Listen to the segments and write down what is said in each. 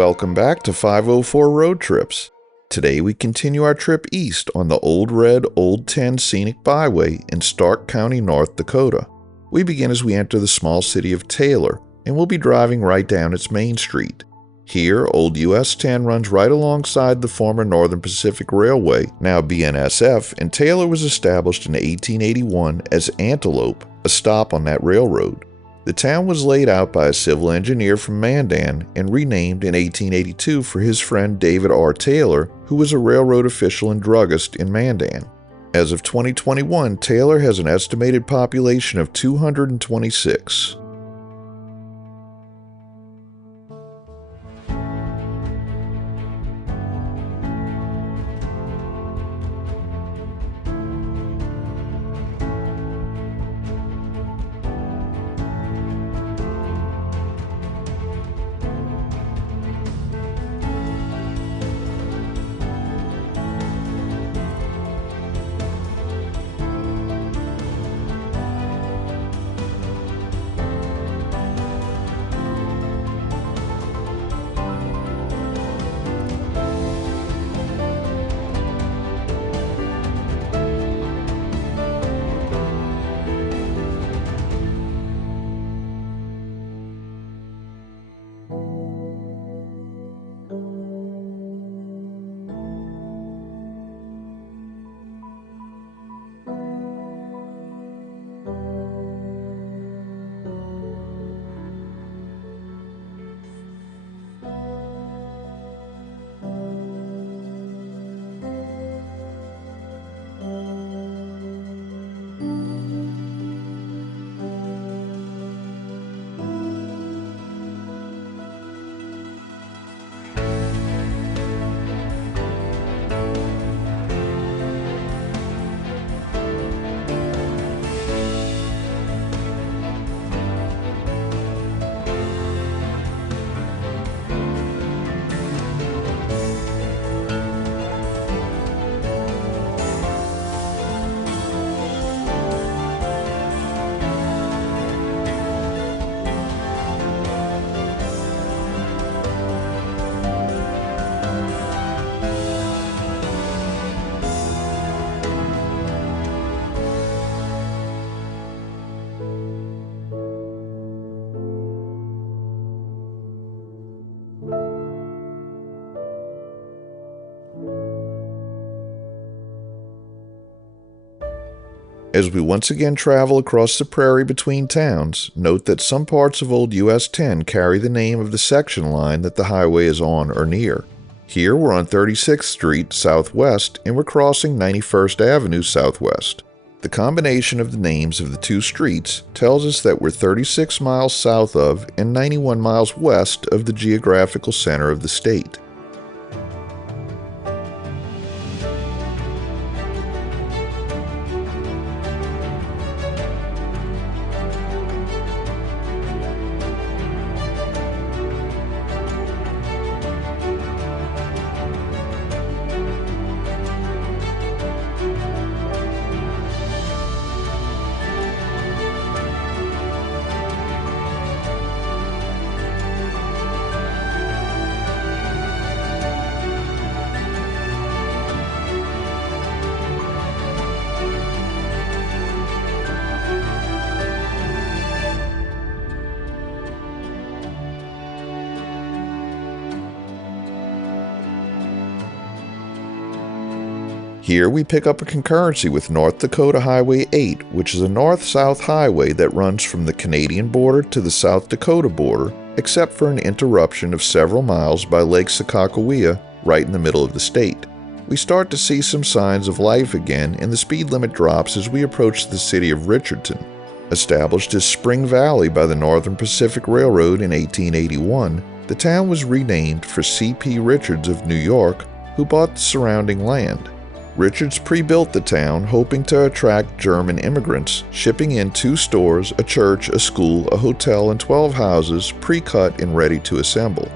Welcome back to 504 Road Trips. Today we continue our trip east on the Old Red Old 10 Scenic Byway in Stark County, North Dakota. We begin as we enter the small city of Taylor, and we'll be driving right down its main street. Here, Old US 10 runs right alongside the former Northern Pacific Railway, now BNSF, and Taylor was established in 1881 as Antelope, a stop on that railroad. The town was laid out by a civil engineer from Mandan and renamed in 1882 for his friend David R. Taylor, who was a railroad official and druggist in Mandan. As of 2021, Taylor has an estimated population of 226. As we once again travel across the prairie between towns, note that some parts of Old US 10 carry the name of the section line that the highway is on or near. Here we're on 36th Street Southwest and we're crossing 91st Avenue Southwest. The combination of the names of the two streets tells us that we're 36 miles south of and 91 miles west of the geographical center of the state. Here we pick up a concurrency with North Dakota Highway 8, which is a north-south highway that runs from the Canadian border to the South Dakota border, except for an interruption of several miles by Lake Sakakawea, right in the middle of the state. We start to see some signs of life again, and the speed limit drops as we approach the city of Richardton. Established as Spring Valley by the Northern Pacific Railroad in 1881, the town was renamed for C.P. Richards of New York, who bought the surrounding land. Richards pre-built the town, hoping to attract German immigrants, shipping in 2 stores, a church, a school, a hotel, and 12 houses pre-cut and ready to assemble.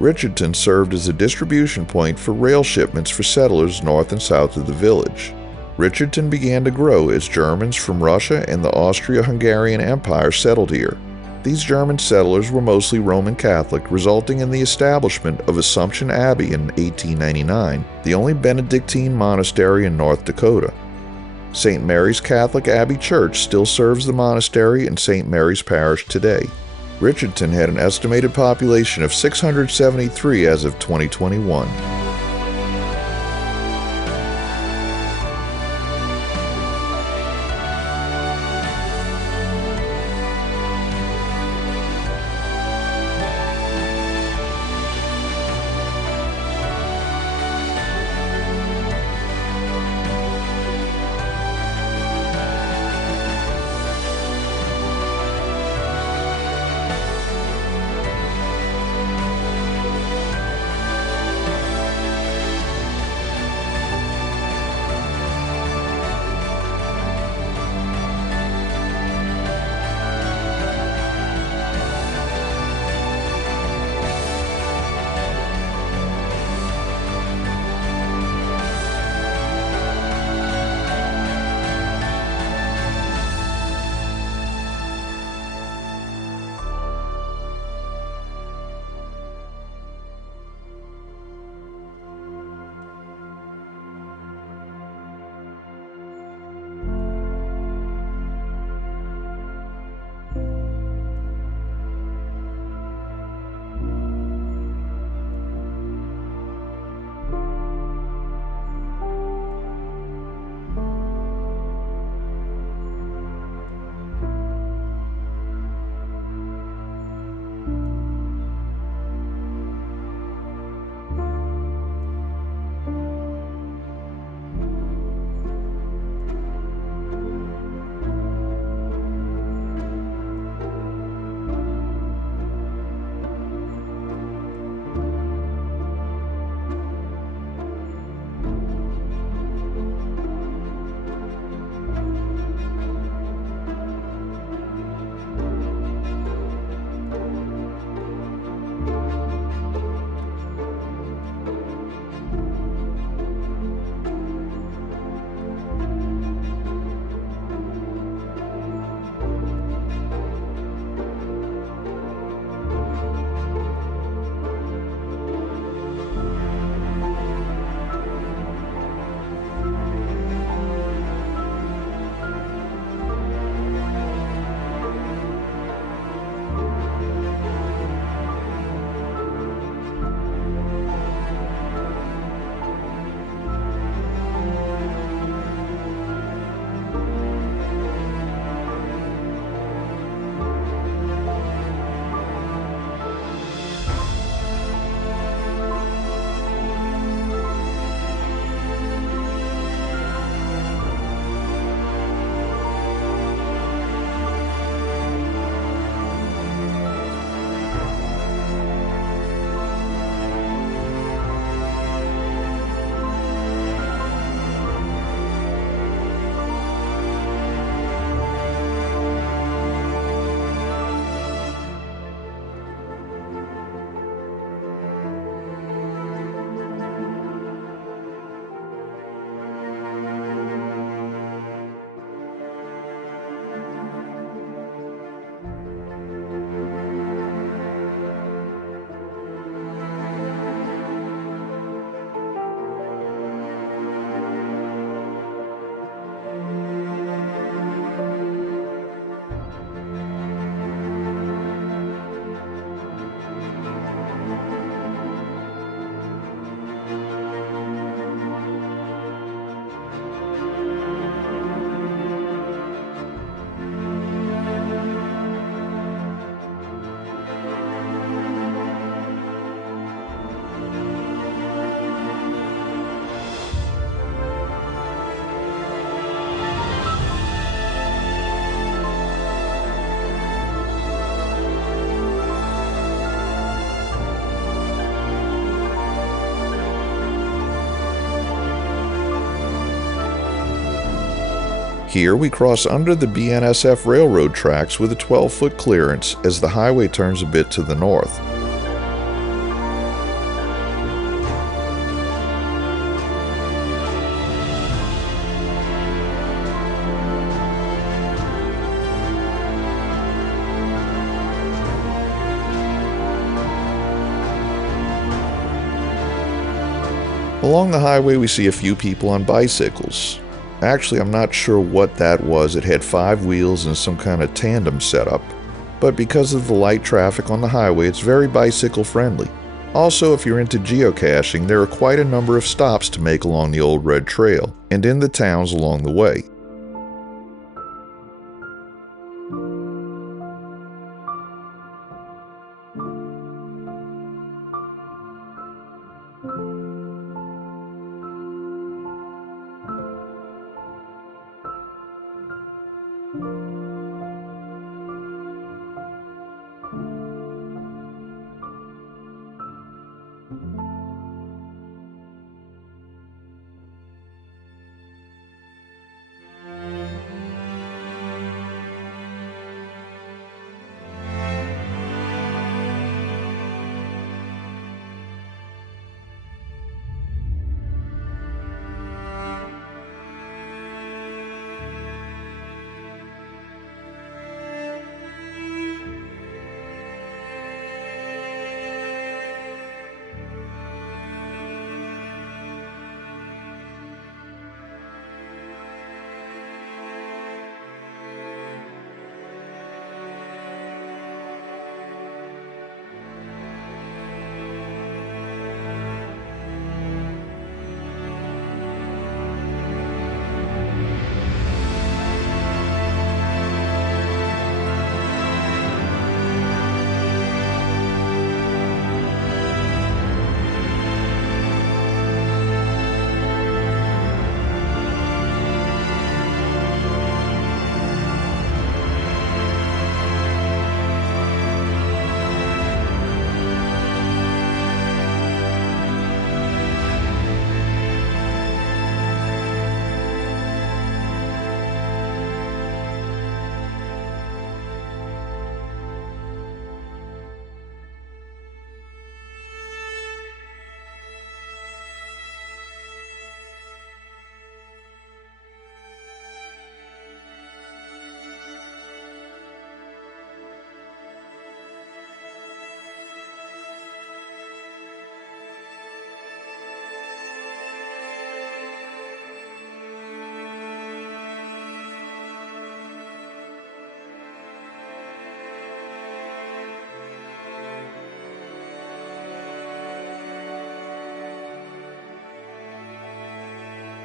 Richardton served as a distribution point for rail shipments for settlers north and south of the village. Richardton began to grow as Germans from Russia and the Austro-Hungarian Empire settled here. These German settlers were mostly Roman Catholic, resulting in the establishment of Assumption Abbey in 1899, the only Benedictine monastery in North Dakota. St. Mary's Catholic Abbey Church still serves the monastery in St. Mary's Parish today. Richardton had an estimated population of 673 as of 2021. Here we cross under the BNSF railroad tracks with a 12-foot clearance as the highway turns a bit to the north. Along the highway we see a few people on bicycles. Actually, I'm not sure what that was. It had 5 wheels and some kind of tandem setup. But because of the light traffic on the highway, it's very bicycle friendly. Also, if you're into geocaching, there are quite a number of stops to make along the Old Red Trail and in the towns along the way.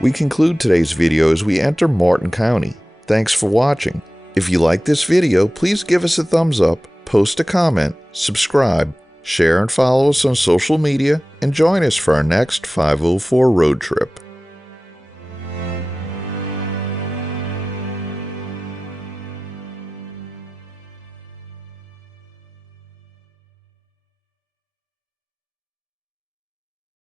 We conclude today's video as we enter Morton County. Thanks for watching. If you like this video, please give us a thumbs up, post a comment, subscribe, share and follow us on social media, and join us for our next 504 road trip.